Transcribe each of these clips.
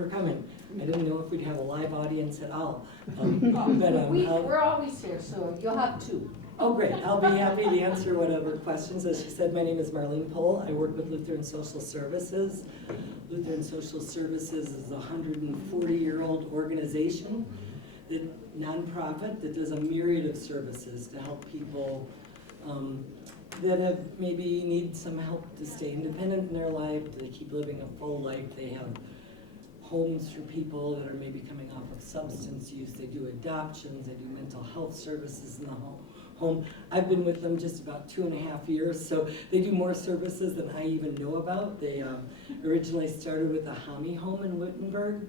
for coming. I didn't know if we'd have a live audience at all. We're always here, so you'll have two. Oh, great. I'll be happy to answer whatever questions. As she said, my name is Marlene Pohl. I work with Lutheran Social Services. Lutheran Social Services is a 140-year-old organization, nonprofit that does a myriad of services to help people that have maybe need some help to stay independent in their life, to keep living a full life. They have homes for people that are maybe coming off of substance use. They do adoptions. They do mental health services in the home. I've been with them just about 2.5 years, so they do more services than I even know about. They originally started with the HAMI home in Wittenberg.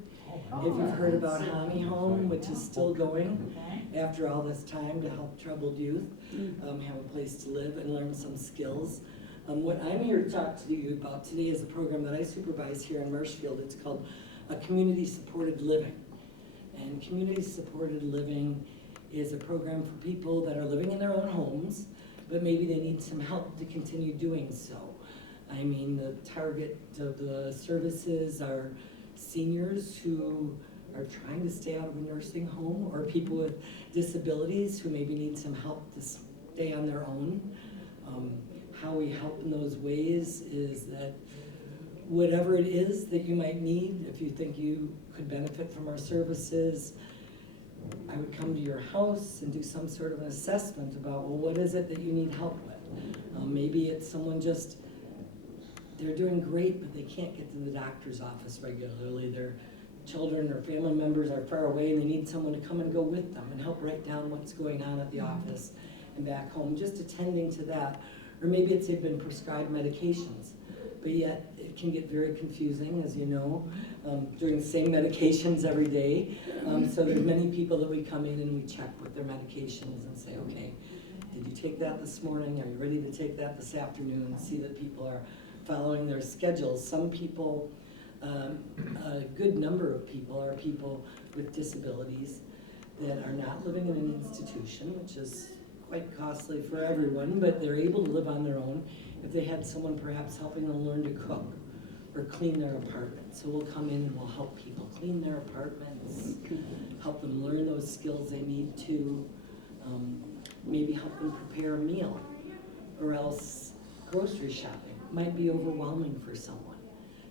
If you've heard about HAMI home, which is still going after all this time to help troubled youth have a place to live and learn some skills. What I'm here to talk to you about today is a program that I supervise here in Marshfield. It's called a Community Supported Living. And Community Supported Living is a program for people that are living in their own homes, but maybe they need some help to continue doing so. I mean, the target of the services are seniors who are trying to stay out of a nursing home, or people with disabilities who maybe need some help to stay on their own. How we help in those ways is that whatever it is that you might need, if you think you could benefit from our services, I would come to your house and do some sort of an assessment about, well, what is it that you need help with? Maybe it's someone just, they're doing great, but they can't get to the doctor's office regularly. Their children or family members are far away and they need someone to come and go with them and help write down what's going on at the office and back home, just attending to that. Or maybe it's they've been prescribed medications, but yet it can get very confusing, as you know, doing the same medications every day. So there's many people that we come in and we check with their medications and say, okay, did you take that this morning? Are you ready to take that this afternoon? See that people are following their schedules. Some people, a good number of people are people with disabilities that are not living in an institution, which is quite costly for everyone, but they're able to live on their own if they had someone perhaps helping them learn to cook or clean their apartment. So we'll come in and we'll help people clean their apartments, help them learn those skills they need to, maybe help them prepare a meal, or else grocery shopping might be overwhelming for someone.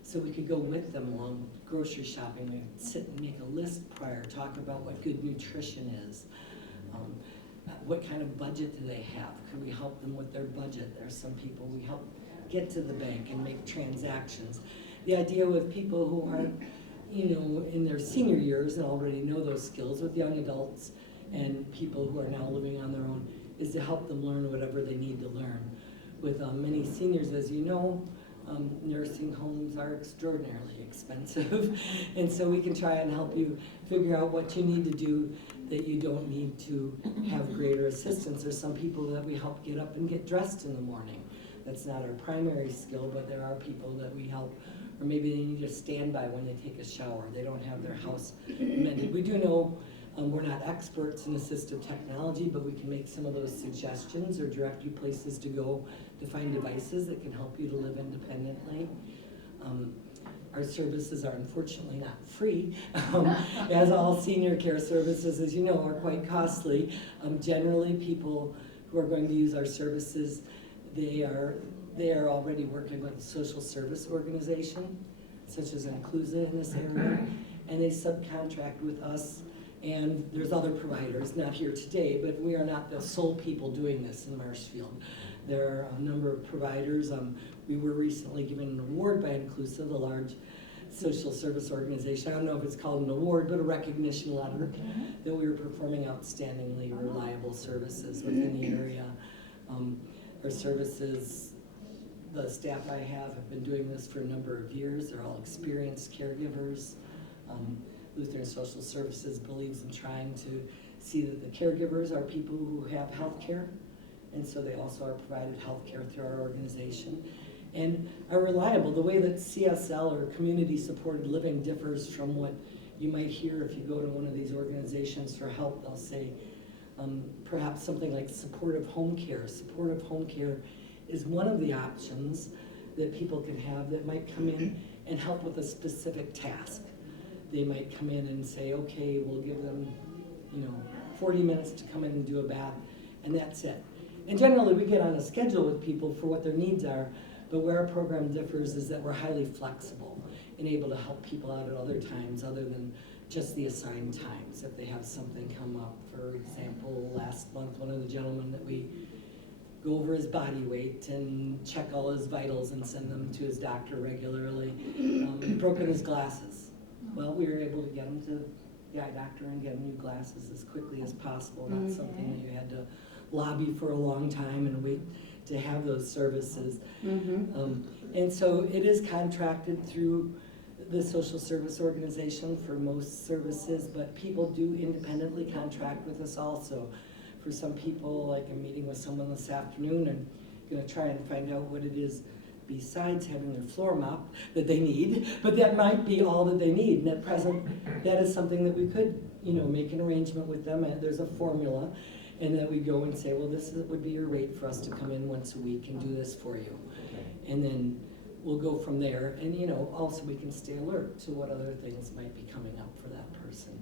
So we could go with them along grocery shopping and sit and make a list prior, talk about what good nutrition is. What kind of budget do they have? Could we help them with their budget? There's some people we help get to the bank and make transactions. The idea with people who aren't, in their senior years and already know those skills, with young adults and people who are now living on their own, is to help them learn whatever they need to learn. With many seniors, as you know, nursing homes are extraordinarily expensive, and so we can try and help you figure out what you need to do that you don't need to have greater assistance. There's some people that we help get up and get dressed in the morning. That's not our primary skill, but there are people that we help, or maybe they need a standby when they take a shower. They don't have their house mended. We do know we're not experts in assistive technology, but we can make some of those suggestions or direct you places to go to find devices that can help you to live independently. Our services are unfortunately not free, as all senior care services, as you know, are quite costly. Generally, people who are going to use our services, they are already working with a social service organization, such as Inclusa in this area, and they subcontract with us. And there's other providers, not here today, but we are not the sole people doing this in Marshfield. There are a number of providers. We were recently given an award by Inclusa, the large social service organization. I don't know if it's called an award, but a recognition letter that we were performing outstandingly reliable services within the area. Our services, the staff I have been doing this for a number of years. They're all experienced caregivers. Lutheran Social Services believes in trying to see that the caregivers are people who have health care, and so they also are provided health care through our organization, and are reliable. The way that CSL, or Community Supported Living, differs from what you might hear if you go to one of these organizations for help. They'll say perhaps something like supportive home care. Supportive home care is one of the options that people can have that might come in and help with a specific task. they might come in and say, okay, we'll give them, 40 minutes to come in and do a bath, and that's it. And generally, we get on a schedule with people for what their needs are, but where our program differs is that we're highly flexible and able to help people out at other times other than just the assigned times. If they have something come up, for example, last month, one of the gentlemen that we go over his body weight and check all his vitals and send them to his doctor regularly, broken his glasses. Well, we were able to get him to the eye doctor and get him new glasses as quickly as possible. Not something that you had to lobby for a long time and wait to have those services. And so it is contracted through the social service organization for most services, but people do independently contract with us also. For some people, like I'm meeting with someone this afternoon and gonna try and find out what it is besides having their floor mopped that they need, but that might be all that they need. And at present, that is something that we could, make an arrangement with them, and there's a formula, and then we go and say, well, would be your rate for us to come in once a week and do this for you. And then we'll go from there, and also we can stay alert to what other things might be coming up for that person.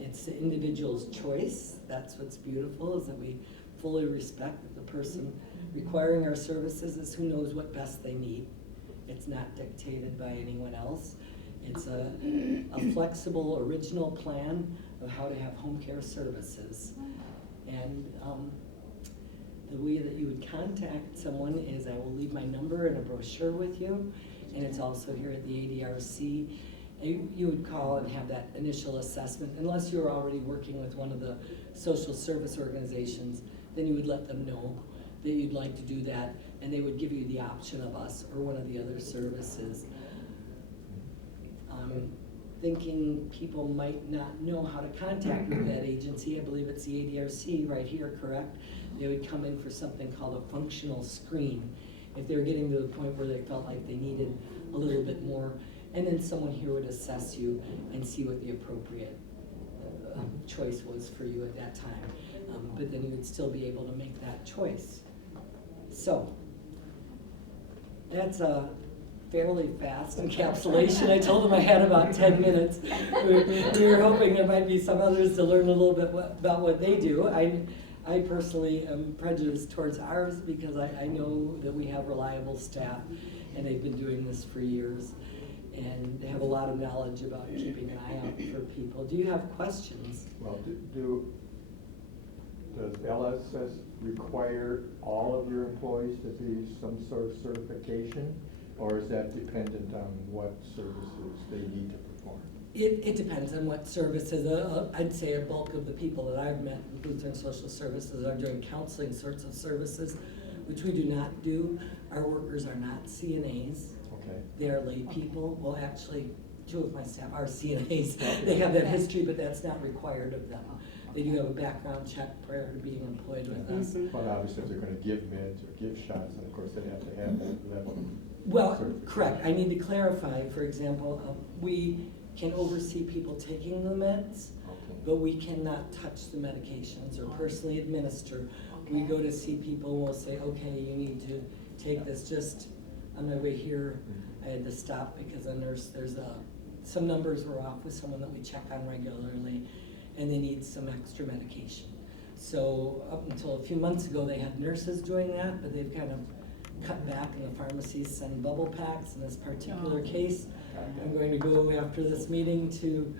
It's the individual's choice. That's what's beautiful, is that we fully respect that the person requiring our services is who knows what best they need. It's not dictated by anyone else. It's a flexible, original plan of how to have home care services. And the way that you would contact someone is I will leave my number and a brochure with you, and it's also here at the ADRC. You would call and have that initial assessment. Unless you're already working with one of the social service organizations, then you would let them know that you'd like to do that, and they would give you the option of us or one of the other services. Thinking people might not know how to contact with that agency. I believe it's the ADRC right here, correct? They would come in for something called a functional screen if they were getting to the point where they felt like they needed a little bit more, and then someone here would assess you and see what the appropriate choice was for you at that time. But then you would still be able to make that choice. So that's a fairly fast encapsulation. I told them I had about 10 minutes. We were hoping there might be some others to learn a little bit about what they do. I personally am prejudiced towards ours because I know that we have reliable staff and they've been doing this for years and have a lot of knowledge about keeping an eye out for people. Do you have questions? Well, does LSS require all of your employees to do some sort of certification, or is that dependent on what services they need to perform? It depends on what services. I'd say a bulk of the people that I've met with Lutheran Social Services are doing counseling sorts of services, which we do not do. Our workers are not CNAs. Okay. They are lay people. Well, actually, 2 of my staff are CNAs. They have that history, but that's not required of them. They do have a background check prior to being employed with us. But obviously, if they're going to give meds or give shots, then of course they have to have that level. Well, correct. I need to clarify, for example, we can oversee people taking the meds, but we cannot touch the medications or personally administer. We go to see people, we'll say, okay, you need to take this. Just on my way here, I had to stop because some numbers were off with someone that we check on regularly, and they need some extra medication. So up until a few months ago, they had nurses doing that, but they've kind of cut back, and the pharmacies send bubble packs. In this particular case, I'm going to go after this meeting to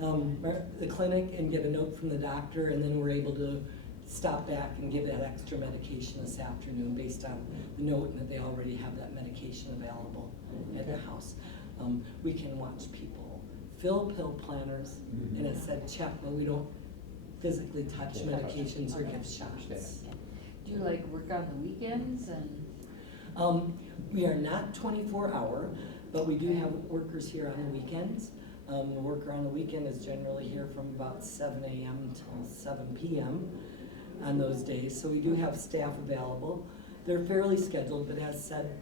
the clinic and get a note from the doctor, and then we're able to stop back and give that extra medication this afternoon based on the note and that they already have that medication available at the house. We can watch people fill pill planners, and it said check, but we don't physically touch medications or give shots. Do you like work on the weekends and? We are not 24-hour, but we do have workers here on the weekends. The worker on the weekend is generally here from about 7 a.m. till 7 p.m. on those days. So we do have staff available. They're fairly scheduled, but as said,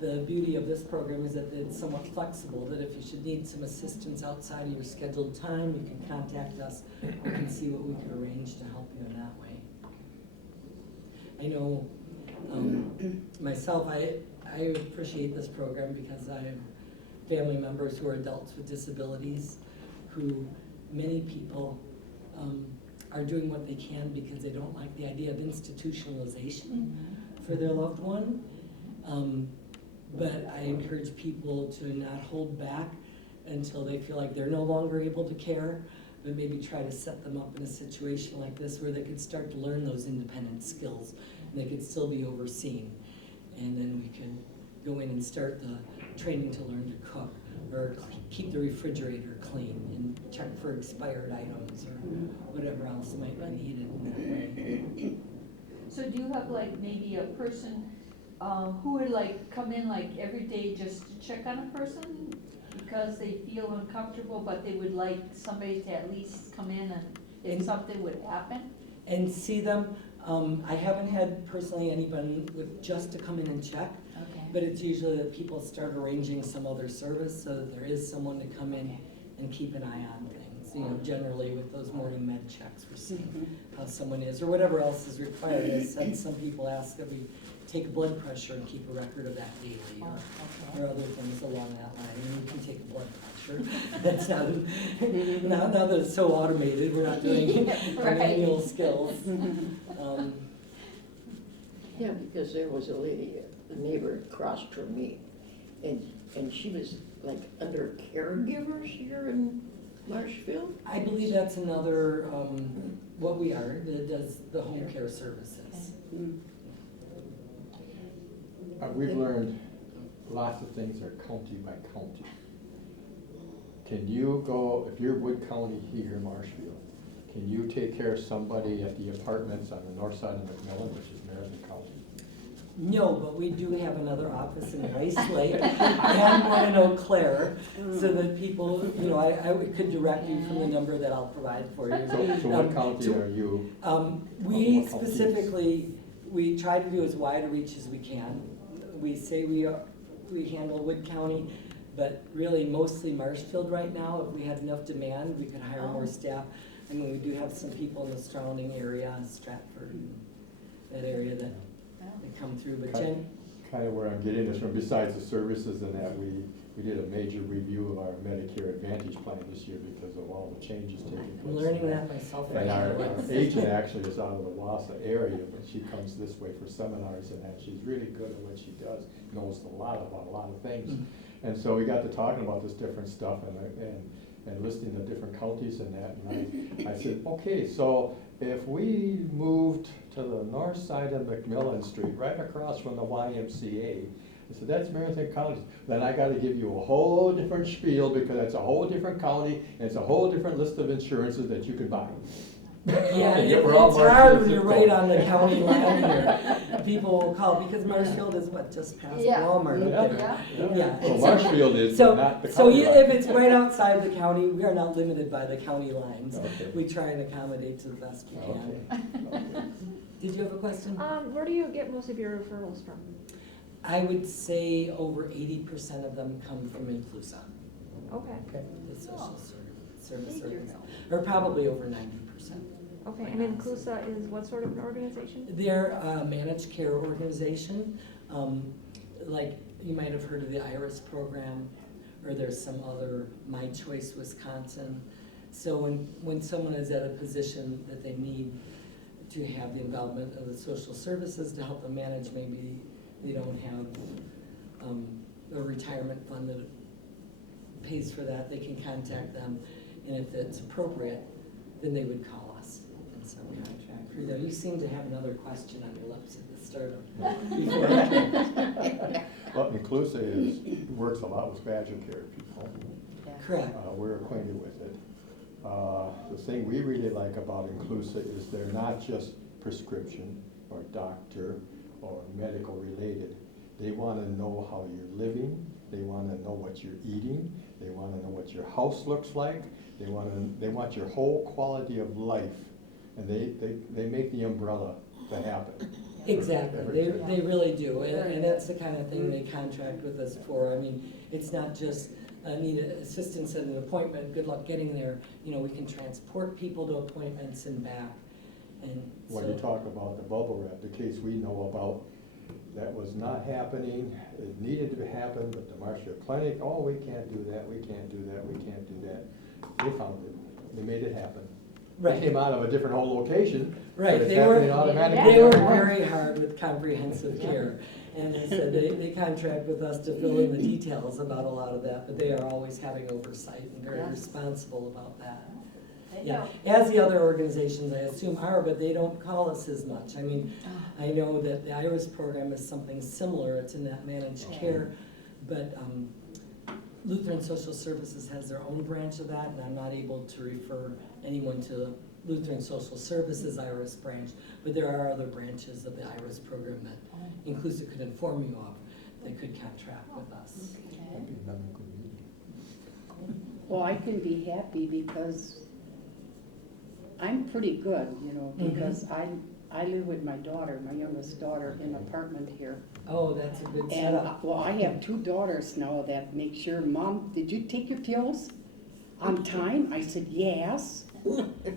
the beauty of this program is that it's somewhat flexible, that if you should need some assistance outside of your scheduled time, you can contact us. We can see what we could arrange to help you in that way. I know myself, I appreciate this program because I've family members who are adults with disabilities, who many people are doing what they can because they don't like the idea of institutionalization for their loved one. But I encourage people to not hold back until they feel like they're no longer able to care, but maybe try to set them up in a situation like this where they could start to learn those independent skills and they could still be overseen. And then we can go in and start the training to learn to cook or keep the refrigerator clean and check for expired items or whatever else might be needed in that way. So do you have like maybe a person who would like come in like every day just to check on a person because they feel uncomfortable, but they would like somebody to at least come in and if something would happen? And see them. I haven't had personally anybody with just to come in and check, Okay. but it's usually that people start arranging some other service so that there is someone to come in and keep an eye on things. You know, generally with those morning med checks, we're seeing how someone is or whatever else is required. As some people ask that we take blood pressure and keep a record of that daily or other things along that line. And we can take blood pressure. That's now that it's so automated, we're not doing Right. manual skills. Yeah, because there was a lady, a neighbor across from me, and she was like under caregivers here in Marshfield. I believe that's another, what we are, that does the home care services. We've learned lots of things are county by county. Can you go, if you're Wood County here in Marshfield, can you take care of somebody at the apartments on the north side of McMillan, which is Meriton County? No, but we do have another office in Rice Lake and one in Eau Claire, so that people, you know, I could direct you from the number that I'll provide for you. So what county are you? We What counties? specifically, we try to do as wide a reach as we can. We say we handle Wood County, but really mostly Marshfield right now. If we had enough demand, we could hire more staff. I mean, we do have some people in the surrounding area, Stratford, and that area that come through, but Jen? Kind of where I'm getting this from, besides the services and that, we did a major review of our Medicare Advantage plan this year because of all the changes taking place. I'm learning that myself right And now. our agent actually is out of the Wausau area, but she comes this way for seminars and that. She's really good at what she does, knows a lot about a lot of things. Mm-hmm. And so we got to talking about this different stuff and listing the different counties and that. And I said, okay, so if we moved to the north side of McMillan Street, right across from the YMCA, I said, that's Meriton County. Then I gotta give you a whole different spiel because it's a whole different county, and it's a whole different list of insurances that you can buy. Yeah, And it's yet we're all hard when Marshfield you're zip right code. on the county line here. People will call, because Marshfield is what, just past Yeah. Walmart Yeah. up there. Yeah. So it's- Marshfield is So, not the so county yeah, line. if it's right outside the county, we are not limited by the county lines. Okay. We try and accommodate to the best we can. Okay. Did you have a question? Where do you get most of your referrals from? I would say over 80% of them come from Inclusa, Okay, the social service Thank you. organization, or probably over 90%. okay, and Inclusa is what sort of an organization? They're a managed care organization, like you might have heard of the IRIS program, or there's some other, My Choice Wisconsin. So when someone is at a position that they need to have the involvement of the social services to help them manage, maybe they don't have a retirement fund that pays for that, they can contact them, and if it's appropriate, then they would call us and subcontract for them. You seem to have another question on your lips at the start of before. Well, Inclusa works a lot with Badger Care people. Correct. We're acquainted with it. The thing we really like about Inclusa is they're not just prescription or doctor or medical related. They want to know how you're living. They want to know what you're eating. They want to know what your house looks like. They want your whole quality of life, and they make the umbrella to happen. Exactly, they really do, and that's the kind of thing they contract with us for. I mean, it's not just need assistance at an appointment, good luck getting there. You know, we can transport people to appointments and back, and When so. you talk about the bubble wrap, the case we know about, that was not happening, it needed to happen, but the Marshfield Clinic, oh, we can't do that, we can't do that, we can't do that. They found it, they made it happen. They Right. came out of a different whole location, but Right, it's they happening were, automatically. they were very hard with comprehensive care. And they said they contract with us to fill in the details about a lot of that, but they are always having oversight and very Yes. responsible about that. They Yeah, help. as the other organizations, I assume are, but they don't call us as much. I mean, I know that the IRIS program is something similar, it's in that managed care, but Lutheran Social Services has their own branch of that, and I'm not able to refer anyone to the Lutheran Social Services IRIS branch, but there are other branches of the IRIS program that Inclusive could inform you of, that could contract with us. That'd be another good meeting. Well, I can be happy because I'm pretty good, you know, because I live with my daughter, my youngest daughter, in an apartment here. Oh, that's a good And, setup. well, I have 2 daughters now that make sure, Mom, did you take your pills on time? I said, yes.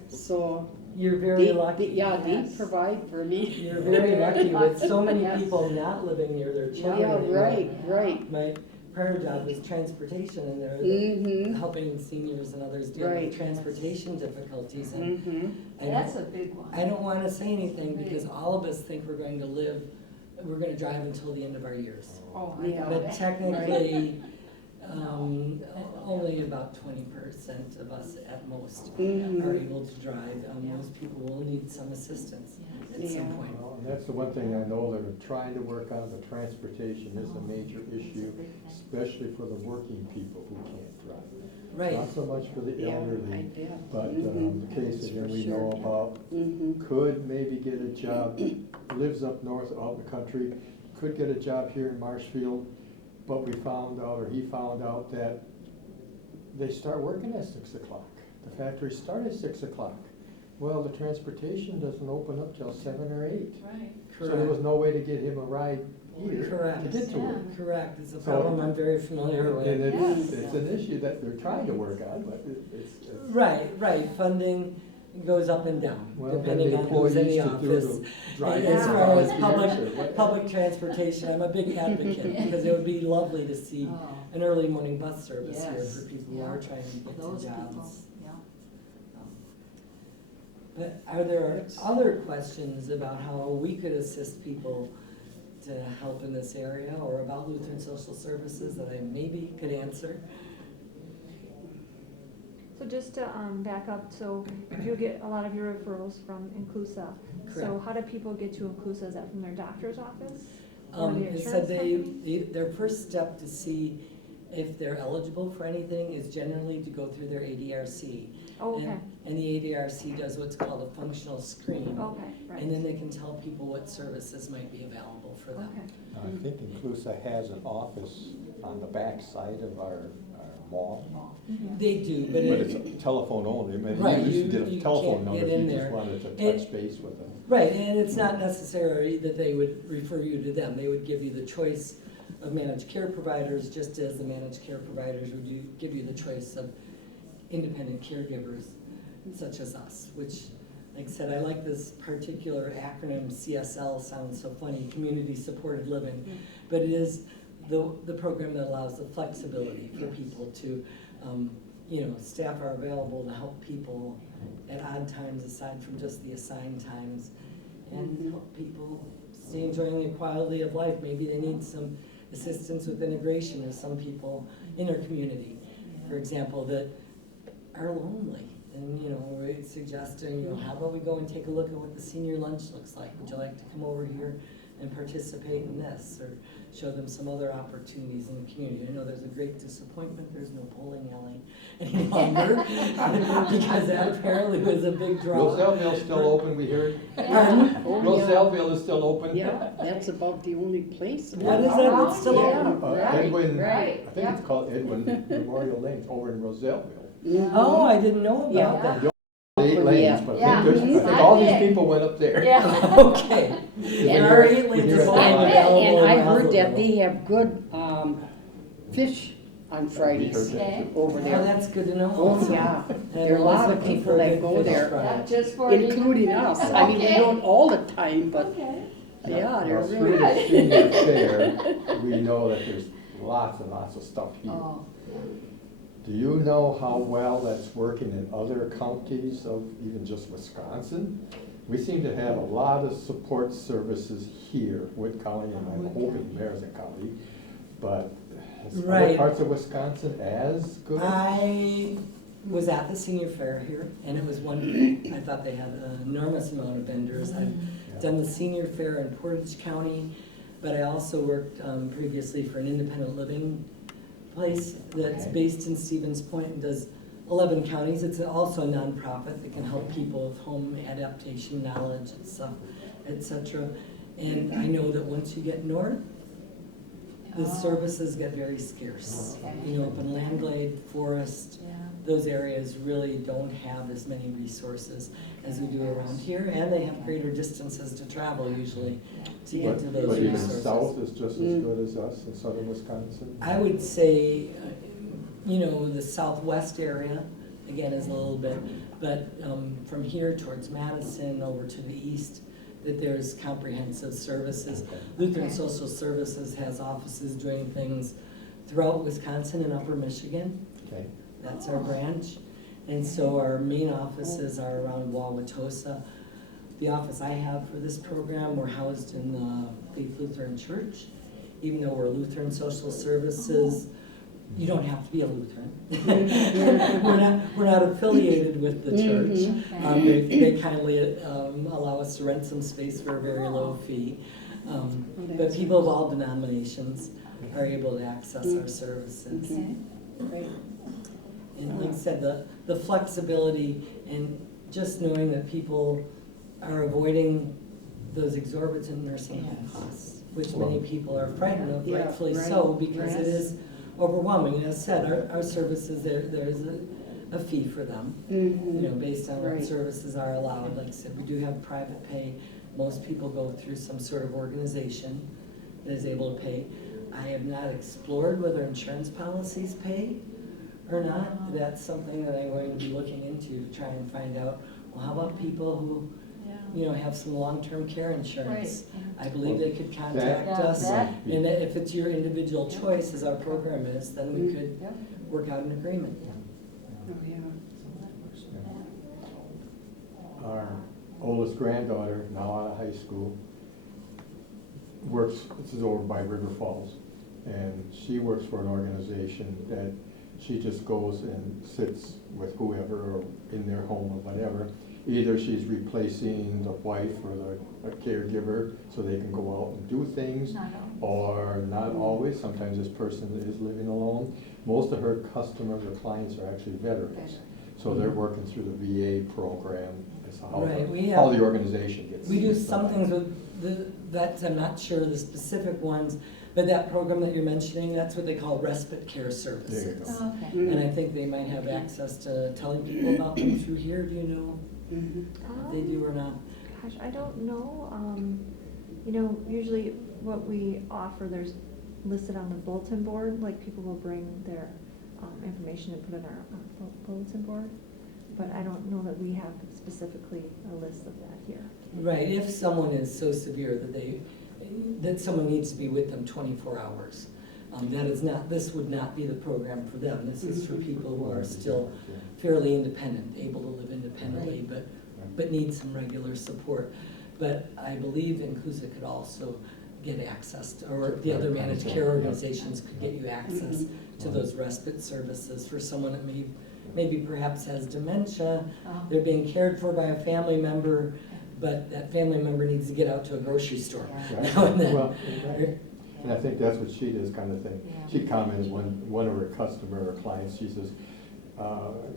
So, You're very they, lucky. yeah, they Yes. provide for me. You're very lucky with so many Yes. people not living near their children. Yeah, anymore. right. My prior job was transportation, and they're Mm-hmm, helping seniors and others deal Right. with transportation difficulties. And mm-hmm. I That's don't, a big one. I don't wanna say anything because all of us think we're going to live, we're gonna drive until the end of our years. Oh, I Yeah. know But that. technically, only about 20% of us at most are Mhm. able to drive. Most people will need some assistance at some Yeah. point. Well, and that's the one thing I know they're trying to work on, the transportation is a major issue, especially for the working people who can't drive. Right, Not so much for the Yeah, I elderly, bet. but Mhm. the case That's again for we sure. know about, Mm-hmm, could maybe get a job, lives up north, out in the country, could get a job here in Marshfield, but we found out, or he found out, that they start working at 6 o'clock. The factories start at 6 o'clock. Well, the transportation doesn't open up till 7 or 8. Right. So there was correct, no way to get him a ride here Correct. to get to work. correct. It's a So- problem I'm very familiar And with. it's an issue that they're trying to work on, but it's. Right, funding goes up and down, Well, then depending the on who's in the employees to do office. the driving As and far as volunteers or public, what- public transportation, I'm a big advocate, because it would be lovely to see Oh, an early morning bus service here Yes. for people who Yeah. are trying to get those to people, jobs. yeah. But are there other questions about how we could assist people to help in this area, or about Lutheran Social Services that I maybe could answer? So just to back up, so you get a lot of your referrals from Inclusa. So Correct. how do people get to Inclusa? Is that from their doctor's office? Or the It said insurance company? their first step to see if they're eligible for anything is generally to go through their ADRC. Oh, okay, And the ADRC does what's called a functional screen. okay, right. And then they can tell people what services might be available for them. Okay, I think Inclusa has an office on the back side of our mall, They do, but but it, it's telephone only. I mean, Right, you used to you- get you a telephone can't number get if in you just there. wanted to It- touch base with them. right, and it's not necessary that they would refer you to them. They would give you the choice of managed care providers, just as the managed care providers would give you the choice of independent caregivers such as us, which, like I said, I like this particular acronym, CSL, sounds so funny, Community Supported Living. But it is the program that allows the flexibility for people to, staff are available to help people at odd times aside from just the assigned times, and help people stay enjoying the quality of life. Maybe they need some assistance with integration of some people in their community, for example, that are lonely. And, we're suggesting, how about we go and take a look at what the senior lunch looks like? Would you like to come over here and participate in this, or show them some other opportunities in the community? I know there's a great disappointment, there's no bowling alley any longer, because that apparently was a big draw. Roselleville's still open, we heard. Pardon? Oh, yeah. Roselleville is still open. Yeah, that's about the only place. What is that that's still Yeah. open? Edwin, I right, think it's called Edwin Memorial Lane over in Roselleville. Mhm. Oh, I didn't know about Yeah. that. 8 lanes, but Yeah. I think I all these did. people went up there. Yeah. Okay. Yeah. There are 8 lanes You're of at bowling the- available And in I heard that Roswell. they have good, fish on We Fridays heard that Okay. too. over Oh, there. that's good to know. Oh, yeah, And there are a lot of looking people for a that good go fish there, fry. Not just for. including us. I mean, we Okay. don't all the time, but Okay. Yeah, they're Now, really. through the senior fair, we know that there's lots and lots of stuff here. Oh, Do you know how well that's working in other counties of even just Wisconsin? We seem to have a lot of support services here, Wood County, and I'm hoping Madison County. But is other Right. parts of Wisconsin as good? I was at the senior fair here, and it was wonderful. I thought they had an enormous amount of vendors. I've done the senior fair in Portage County, but I also worked previously for an independent living place that's Okay. based in Stevens Point and does 11 counties. It's also a nonprofit that can help people with home adaptation knowledge and stuff, et cetera. And I know that once you get north, the Oh. services get very scarce. Okay. You know, up in Landglade, Forest, yeah. those areas really don't have as many resources as we do around here, and they have greater distances to travel usually to get But to but those even resources. south is just as good as us in southern Wisconsin? I would say, you know, the southwest area, again, is a little bit, but from here towards Madison over to the east, that there's comprehensive services. Lutheran Okay. Social Services has offices doing things throughout Wisconsin and Upper Michigan. Okay, That's our branch. And so our main offices are around Wauwatosa. The office I have for this program, we're housed in the Faith Lutheran Church. Even though we're Lutheran Social Services, you don't have to be a Lutheran. We're not affiliated with the church. They kindly allow us to rent some space for a very low fee. But people of all denominations are able to access our services. Okay. Right. And like I said, the flexibility and just knowing that people are avoiding those exorbitant nursing home costs, which many people are frightened of, Yeah, rightfully right. so, because it Yes. is overwhelming. As said, our services, there's a fee for them, you know, based on what Right. services are allowed. Like I said, we do have private pay. Most people go through some sort of organization that is able to pay. I have not explored whether insurance policies pay or not. That's something that I'm going to be looking into to try and find out, well, how about people who, you know, have some long-term care insurance? Right, I believe they could contact Yeah, us, that- and if it's your individual choice, as our program is, then we could Yeah. work out an agreement. Oh, yeah. our oldest granddaughter, now out of high school, works, this is over by River Falls, and she works for an organization that she just goes and sits with whoever or in their home or whatever. Either she's replacing the wife or the caregiver so they can go out and do things, Not all. or not always, sometimes this person is living alone. Most of her customers or clients are actually veterans, so they're working through the VA program. Is how Right, we how have- the organization gets. We do some things with the vets, I'm not sure the specific ones, but that program that you're mentioning, that's what they call respite care There you services. go. Oh, okay. And I think they might have access to telling people about them through here, do you know if they do or not? Gosh, I don't know, you know, usually what we offer, there's listed on the bulletin board, like people will bring their, information and put it on our bulletin board. But I don't know that we have specifically a list of that here. Right, if someone is so severe that someone needs to be with them 24 hours. That is not, this would not be the program for them. This is for people who are still fairly independent, able to live independently, but need some regular support. But I believe Inclusa could also get access, to, or the other managed care organizations could get you access to those respite services for someone that maybe perhaps has dementia. Oh. They're being cared for by a family member, but that family member needs to get out to a grocery store Right. now and then. Well, right. And I think that's what she does, kind of thing. Yeah. She commented one of her customer or clients, she says,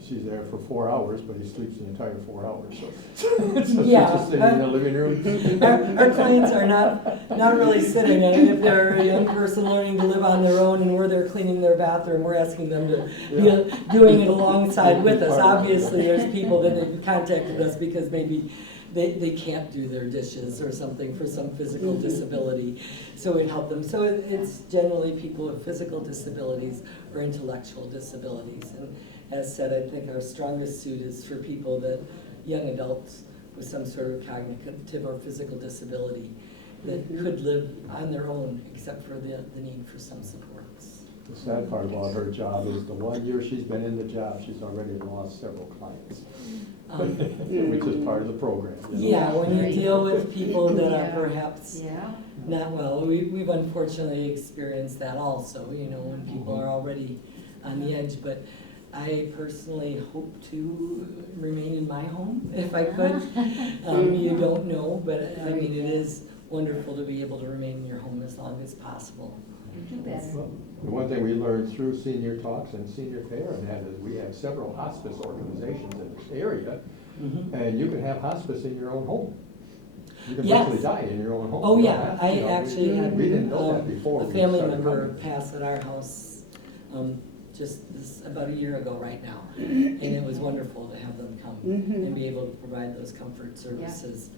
she's there for 4 hours, but he sleeps the entire 4 hours, so. So she's Yeah, just sitting in the living room. Our clients are not really sitting, and if they're a young person learning to live on their own and we're there cleaning their bathroom, we're asking them to be doing it alongside with us. Obviously, there's people that have contacted us because maybe they can't do their dishes or something for some physical disability, so it helped them. So it's generally people with physical disabilities or intellectual disabilities. And as said, I think our strongest suit is for people young adults with some sort of cognitive or physical disability. that could live on their own, except for the need for some supports. The sad part about her job is the 1 year she's been in the job, she's already lost several clients, which is part of the program. you know? Yeah, when you Right. deal with people that Yeah. are perhaps Yeah. not well, we've unfortunately experienced that also, when people Mhm. are already on the edge, but I personally hope to remain in my home if I could. You don't know, but I mean, it is wonderful to be able to remain in your home as long as possible. You do better. Well, the one thing we learned through senior talks and senior fair and that is we have several hospice organizations in this area, Mhm. and you can have hospice in your own home. You can Yes. literally die in your own home. Oh, You yeah, don't have- I you know, actually had We didn't know that before a we family started member coming. pass at our house, about a year ago right now. And it was wonderful to have them come Mhm. and be able to provide those comfort services,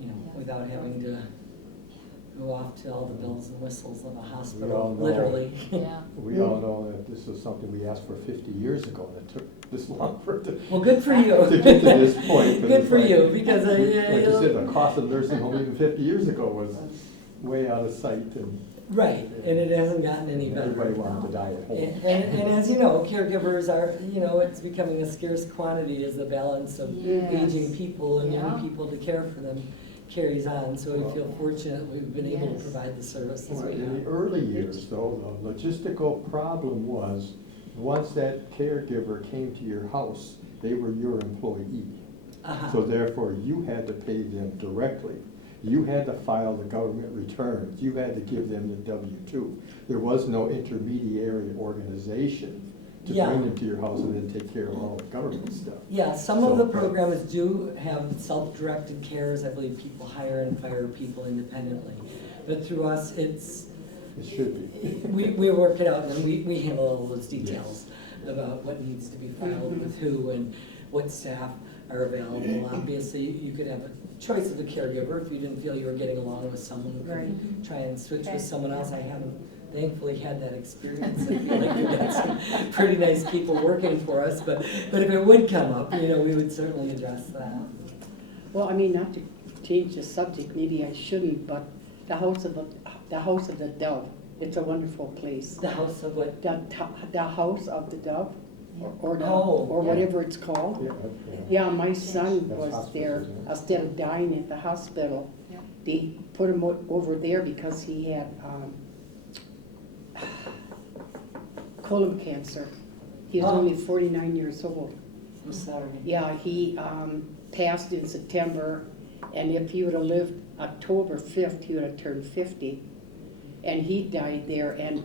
Yeah. without having to go off to all the bells and whistles of a all hospital, know. literally. Yeah. We all know that this is something we asked for 50 years ago, and it took this long for it to Well, good for you. to get to this point. 'cause Good it's for like- you, because Like you said, the cost of nursing home even 50 years ago was way out of sight, and Right, and it hasn't gotten any better. everybody wanted to die at And, home. and as you know, caregivers are, it's becoming a scarce quantity as the balance of Yes. aging people and young Yeah. people to care for them carries on. So we feel fortunate we've been able to Yes. provide the services Well, we in have. the early years, though, the logistical problem was, once that caregiver came to your house, they were your employee. Uh-huh. So therefore, you had to pay them directly. You had to file the government returns. You had to give them the W-2. There was no intermediary organization to Yeah. bring them to your house and then take care of all the government stuff. Yeah, some of the So- programs do have self-directed cares. I believe people hire and fire people independently. But through us, It should be. we work it out, and then we handle all those details about what needs to be filed with who and what staff are available. Obviously, you could have a choice of a caregiver if you didn't feel you were getting along with someone who Right. could try and switch Okay. with someone else. I haven't thankfully had that experience. I feel like we've got some pretty nice people working for us, but if it would come up, we would certainly address that. Well, I mean, not to change the subject, maybe I shouldn't, but the House of the Dove, it's a wonderful place. The house of what? The House of the Dove, or Oh, yeah. whatever it's called. Yeah, Yeah, my son That's was hospice, there, isn't it? instead of dying at the hospital, Yeah. they put him over there because he had colon cancer. He was Oh. only 49 years old. I'm sorry. Yeah, he passed in September, and if he would have lived October 5th, he would have turned 50. And he died there, and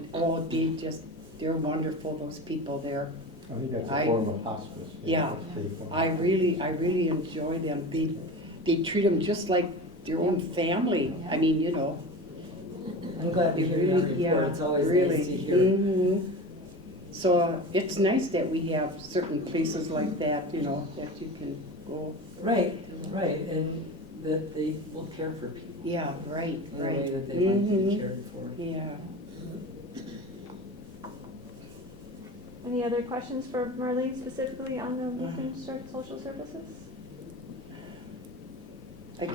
they're wonderful, those people there. I think that's I- a form of hospice. Yeah. That's a form. I really enjoy them. They treat them just like their own family. I mean, I'm glad to they hear really, that report. yeah, It's always really. nice to hear. Mhm. So it's nice that we have certain places like that, that you can go. Right, and that they will care for people Yeah, right, in the right. way that they like to be Mhm. cared for. Yeah. Any other questions for Marlene specifically on the Lutheran Social Services? I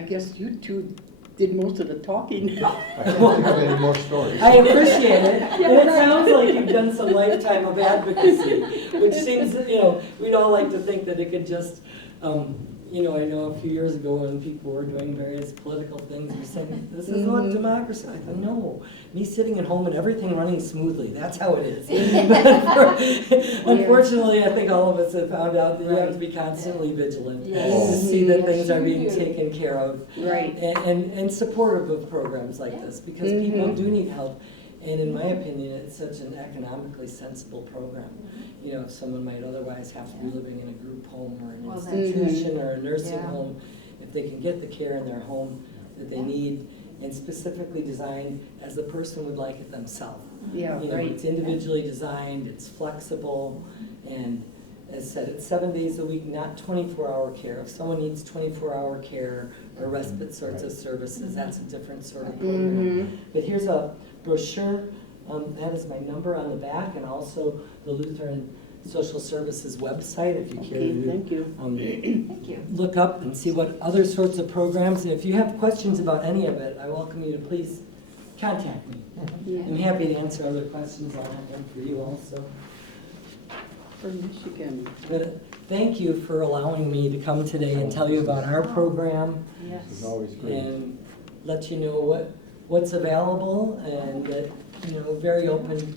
guess you two did most of the talking. I can't think of any more stories. I appreciate it, and it sounds like you've done some lifetime of advocacy, which seems, we'd all like to think that it could just, I know a few years ago when people were doing various political things, we said, this is what democracy, I thought, no, me sitting at home and everything running smoothly, that's how it is. But unfortunately, I think all of us have found out that you have to be constantly vigilant to Yes. see that Yes, things are you being do. taken care of. Right. And supportive of programs like this, because people Mhm. do need help. And in my opinion, it's such an economically sensible program. If someone might otherwise have to be living in a group home or Well, an that's institution or a nursing Yeah. home, if they can get the care in their home that they Yeah. need and specifically designed as the person would like it themselves. Yeah, right. It's individually designed, it's flexible, and as said, it's 7 days a week, not 24-hour care. If someone needs 24-hour care or respite sorts of services, that's a different sort of program. Mhm. But here's a brochure, that is my number on the back, and also the Lutheran social services website if you care Okay, to thank you. Thank you. look up and see what other sorts of programs. And if you have questions about any of it, I welcome you to please contact me. Yeah, I'm happy to answer other questions I'll have them for you also. for Michigan. But thank you for allowing me to come today and tell you about our program This is always great. and let you know what's available, and that, very open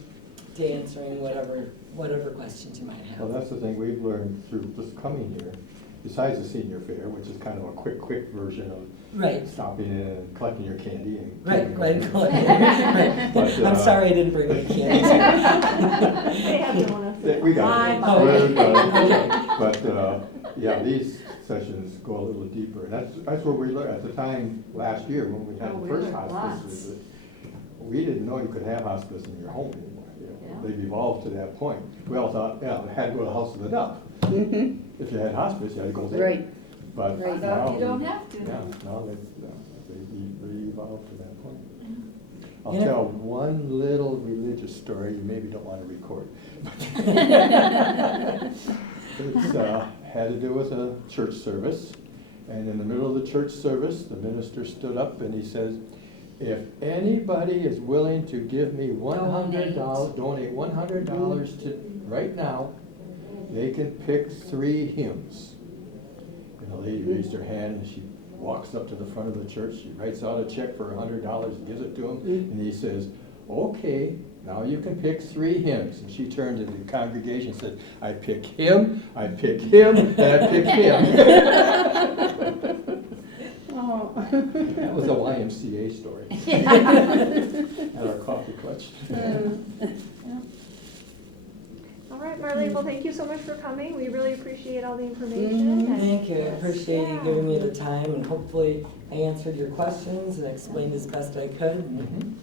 to answering whatever questions you might Well, have. that's the thing we've learned through this coming year, besides the senior fair, which is kind of a quick version of Right, stopping in and collecting your candy and. right, taking right. it. Right. But, I'm sorry I didn't bring any candy. They have their own estimate. We got it. Oh, We're okay. done. But, yeah, these sessions go a little deeper, and that's where we learned, at the time, last year, when we had Oh, the we first learned hospice lots. visit, we didn't know you could have hospice in your home anymore. Yeah. They've evolved to that point. We all thought, yeah, it had to go to the house of the dove. Mhm. If you had hospice, you had to go there. Right, But Right. now. You don't have to. Yeah, now they evolved to that point. I'll Yeah. tell one little religious story you maybe don't want to record. It's had to do with a church service, and in the middle of the church service, the minister stood up and he says, "If anybody is willing to give me $100, donate $100 to right now, they can pick 3 hymns." And the lady raised her hand and she walks up to the front of the church, she writes out a check for $100 and gives it to him, and he says, "Okay, now you can pick 3 hymns." And she turned to the congregation and said, "I pick him, I pick him, and I pick him." oh. That was a YMCA story. At our coffee clutch. All right, Marlene, well, thank you so much for coming. We really appreciate all the information. and- Thank you, I appreciate you Yeah. giving me the time, and hopefully I answered your questions and explained as best I could. And